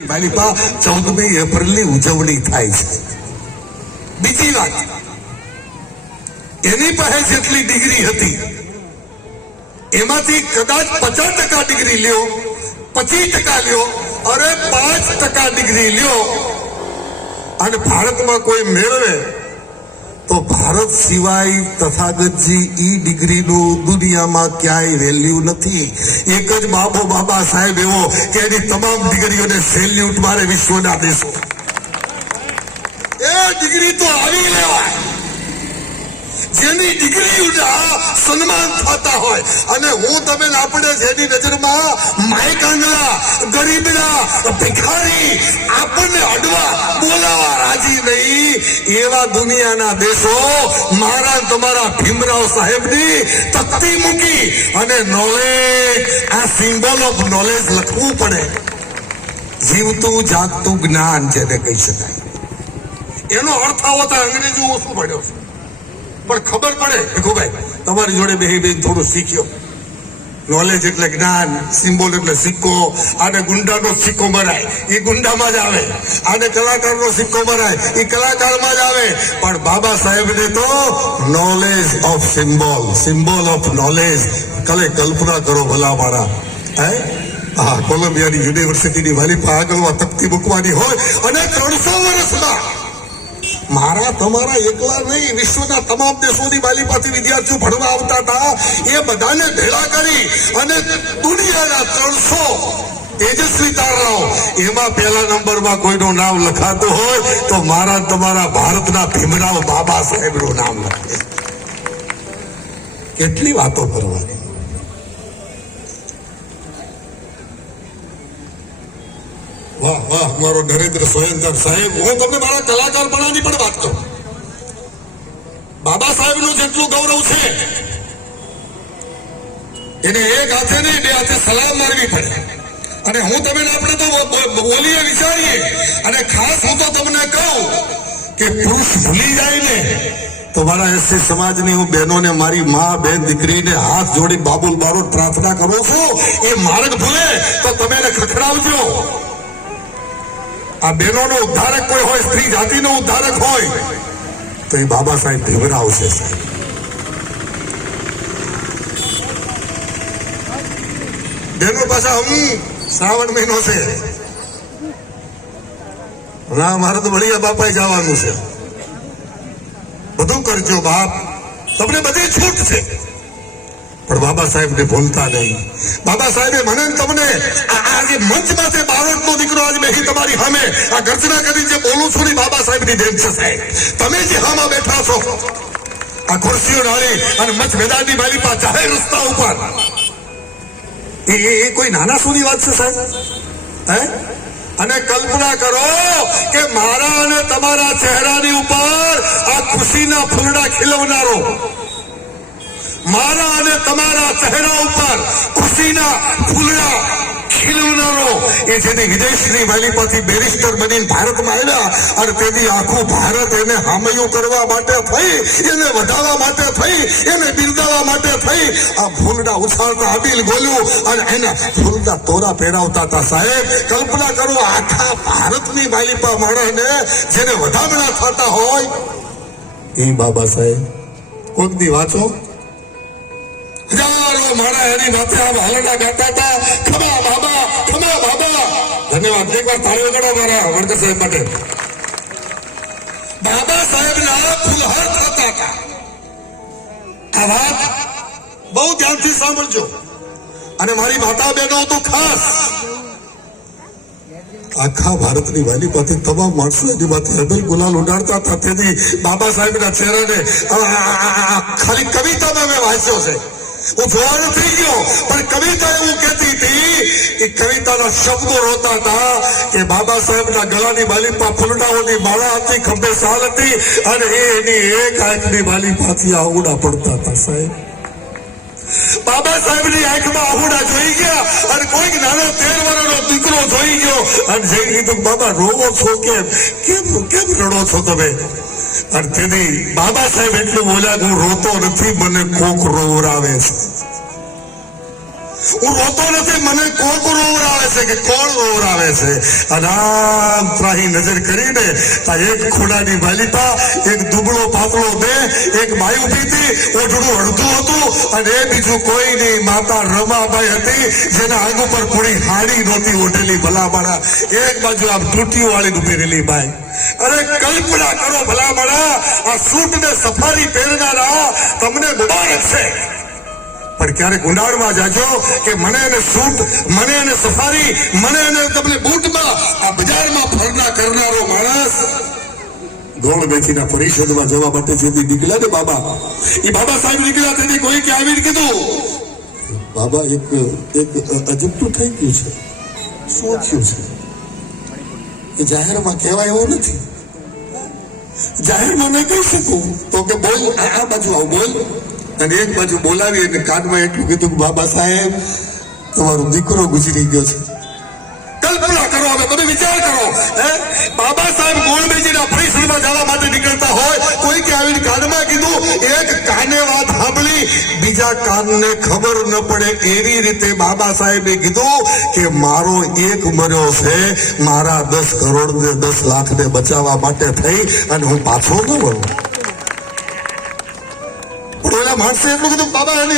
માલિપા 14મી એપ્રિલની ઉજવણી થાય છે. બીજી વાત, એની પાસે જેટલી ડિગ્રી હતી એમાંથી કદાચ 50% ડિગ્રી લ્યો, 25% લ્યો, અરે 5% ડિગ્રી લ્યો અને ભારતમાં કોઈ મેળવે તો ભારત સિવાય તથાગતજી ઈ ડિગ્રીનું દુનિયામાં ક્યાંય વેલ્યુ નથી. એક જ બાબા સાહેબ એવો કે એની તમામ ડિગ્રીઓને સેલ્યુટ મારે વિશ્વના દેશો. એ ડિગ્રી તો આવી લેવાય જેની ડિગ્રીઓના સન્માન થતા હોય. અને હું તમે આપણે જેની નજરમાં માયકાંગલા, ગરીબના, ભિખારી, આપણને અડવા બોલાવા રાજી નહીં એવા દુનિયાના દેશો મારા તમારા ભીમરાવ સાહેબની તકતી મૂકી અને નોલેજ, આ સિમ્બોલ ઓફ નોલેજ લખવું પડે. જીવતું જાગતું જ્ઞાન જેને કહી શકાય. એનો અર્થ આવો તો અંગ્રેજી ઓછું પડ્યો છે પણ ખબર પડે ભીખુભાઈ તમારી જોડે બેહી થોડું શીખ્યો. નોલેજ એટલે જ્ઞાન, સિમ્બોલ એટલે સિક્કો. આને ગુંડાનો સિક્કો મરાય એ ગુંડામાં જ આવે, આને કલાકારનો સિક્કો મરાય એ કલાકારમાં જ આવે. પણ બાબા સાહેબને તો knowledge of symbol, symbol of knowledge. કલ્પના કરો ભલા મારા, હે હા, કોલંબિયાની યુનિવર્સિટીની વાલી આગળમાં તકતી મૂકવાની હોય અને 300 વર્ષમાં મારા તમારા એકલા નહીં, વિશ્વના તમામ દેશોની બાલીપાથી વિદ્યાર્થીઓ ભણવા આવતા હતા. એ બધાને ભેળા કરી અને દુનિયાના 300 તેજસ્વી તારાઓ, એમાં પહેલા નંબરમાં કોઈનું નામ લખાતું હોય તો મારા તમારા ભારતના ભીમરાવ બાબા સાહેબનું નામ લખે. કેટલી વાતો કરવાની. વાહ વાહ, મારો નરેન્દ્ર સોયંકર સાહેબ. હું તમને મારા કલાકારપણાની પણ વાત કરું. બાબા સાહેબનું જેટલું ગૌરવ છે એને એક હાથે નહીં, 2 હાથે સલામ મારવી પડે. અને હું તમે આપણે તો બોલીએ, વિચારીએ. અને ખાસ હું તો તમને કહું કે પુરુષ ભૂલી જાય ને તો મારા એસસી સમાજની હું બહેનોને, મારી મા, બેન, દીકરીને હાથ જોડી બાબુલ બારો પ્રાર્થના કરું છું. એ માર્ગ ભૂલે તો તમે એને ખખડાવજો. આ બહેનોનો ઉદ્ધારક કોઈ હોય, સ્ત્રી જાતિનો ઉદ્ધારક હોય તો એ બાબા સાહેબ ભીમરાવ છે. બહેનો પાછા શ્રાવણ મહિનો છે, ના મારે તો વળિયા બાપા જવાનું છે. બધું કરજો બાપ, તમને બધી છૂટ છે પણ બાબા સાહેબને ભૂલતા નહીં. બાબા સાહેબે મને તમને આજે મંચમાંથી બારોટનો દીકરો આજ બેહી તમારી સામે આ ગર્જના કરી જે બોલું છું ને બાબા સાહેબની દેન છે સાહેબ. તમે જે હામાં બેઠા છો આ ખુરશીઓ ડાળી અને મંચ મેદાનની મારી પાસે જાહેર રસ્તા ઉપર, એ કોઈ નાના સુની વાત છે સાહેબ? હે? અને કલ્પના કરો કે મારા અને તમારા ચહેરાની ઉપર આ ખુશીના ફૂલડા ખીલવનારો, મારા અને તમારા ચહેરા ઉપર ખુશીના ફૂલડા ખીલવનારો, એ જેની વિદેશની વાલીપાથી બેરિસ્ટર બનીને ભારતમાં આવ્યા અને તેથી આખું ભારત એને હામયું કરવા માટે થઈ, એને વધારવા માટે થઈ, એને બિરદાવવા માટે થઈ આ ફૂલડા ઉછાળતા અબીલ બોલ્યું અને એના ફૂલડા તોરા પહેરાવતા હતા. સાહેબ કલ્પના કરો આખા ભારતની વાલીપા માણસને જેને વધામણા થતા હોય એ બાબા સાહેબ. કોઈક દી વાંચો, હજારો મારા એની માથે આમ હાલડા ગાતા હતા, ખમા બાબા, ખમા બાબા. ધન્યવાદ. એકવાર તાળીઓ વગાડો મારા વડકર સાહેબ માટે. બાબા સાહેબના ફૂલહાર થતા હતા. આ વાત બહુ ધ્યાનથી સાંભળજો. અને મારી માતા બહેનો તો ખાસ આખા ભારતની વાલીપાથી તમામ માણસો એની માથે અબીલ ગુલાલ ઉડાડતા હતા. તેથી બાબા સાહેબના ચહેરાને ખાલી કવિતામાં મેં વાંચ્યો છે, હું જોવા નથી ગયો પણ કવિતા એવું કહેતી હતી, એ કવિતાના શબ્દો રોતા હતા કે બાબા સાહેબના ગળાની બાલીપા ફૂલડાઓની માળા હતી, ખંભે સાલ હતી અને એની એક આંખની બાલીપાથી આહુડા પડતા હતા. સાહેબ બાબા સાહેબની આંખમાં આહુડા જોઈ ગયા અને કોઈક નાનો 13 વર્ષનો દીકરો જોઈ ગયો અને જઈ કીધું બાબા રોવો છો કેમ રડો છો તમે? અને તેથી બાબા સાહેબ એટલું બોલ્યા, હું રોતો નથી, મને કોક રોવરાવે છે. હું રોતો નથી, મને કોક રોવરાવે છે કે કોણ રોવરાવે છે. અને આમ ત્રાહી નજર કરીને આ એક ખોડાની બાલિકા, એક દુબળો પાતળો દેહ, એક બાઈ ઊભી હતી, ઓઢડું અડધું હતું, અને એ બીજું કોઈ નહીં, માતા રમાબાઈ હતી, જેના આંગ ઉપર પૂરી હાડી નહોતી ઓઢેલી. ભલામણા એક બાજુ આમ તૂટીઓ વાળી ઊભી રહેલી બાઈ. અરે કલ્પના કરો ભલામણા, આ સૂટ ને સફારી પહેરનારા તમને મુબારક છે, પણ ક્યારેક ઉંડાણમાં જાજો કે મને એને સૂટ, મને એને સફારી, મને એને તમને બૂટમાં આ બજારમાં ફરના કરનારો માણસ ગોળ બેચીના પરિષદમાં જવા માટે જેથી નીકળ્યા ને બાબા, એ બાબા સાહેબ નીકળ્યા તેથી કોઈ કે આવીને કીધું, બાબા એક અજુગતું થઈ ગયું છે. શું થયું છે? એ જાહેરમાં કહેવાય એવું નથી, જાહેરમાં ન કહી શકું. તો કે બોલ, આ બાજુ આવ, બોલ. અને એક બાજુ બોલાવી અને કાનમાં એટલું કીધું કે બાબા સાહેબ તમારો દીકરો ગુજરી ગયો છે. કલ્પના કરો, હવે તમે વિચાર કરો, બાબા સાહેબ ગોળબેજીના પરિસરમાં જવા માટે નીકળતા હોય, કોઈ કે આવીને કાનમાં કીધું, એક કાને વાત સાંભળી, બીજા કાનને ખબર ન પડે એવી રીતે બાબા સાહેબે કીધું કે મારો એક મર્યો છે, મારા 10 કરોડ ને 10 લાખ ને બચાવવા માટે થઈ અને હું પાછો ન વળું. માણસે એટલું કીધું, બાબા એને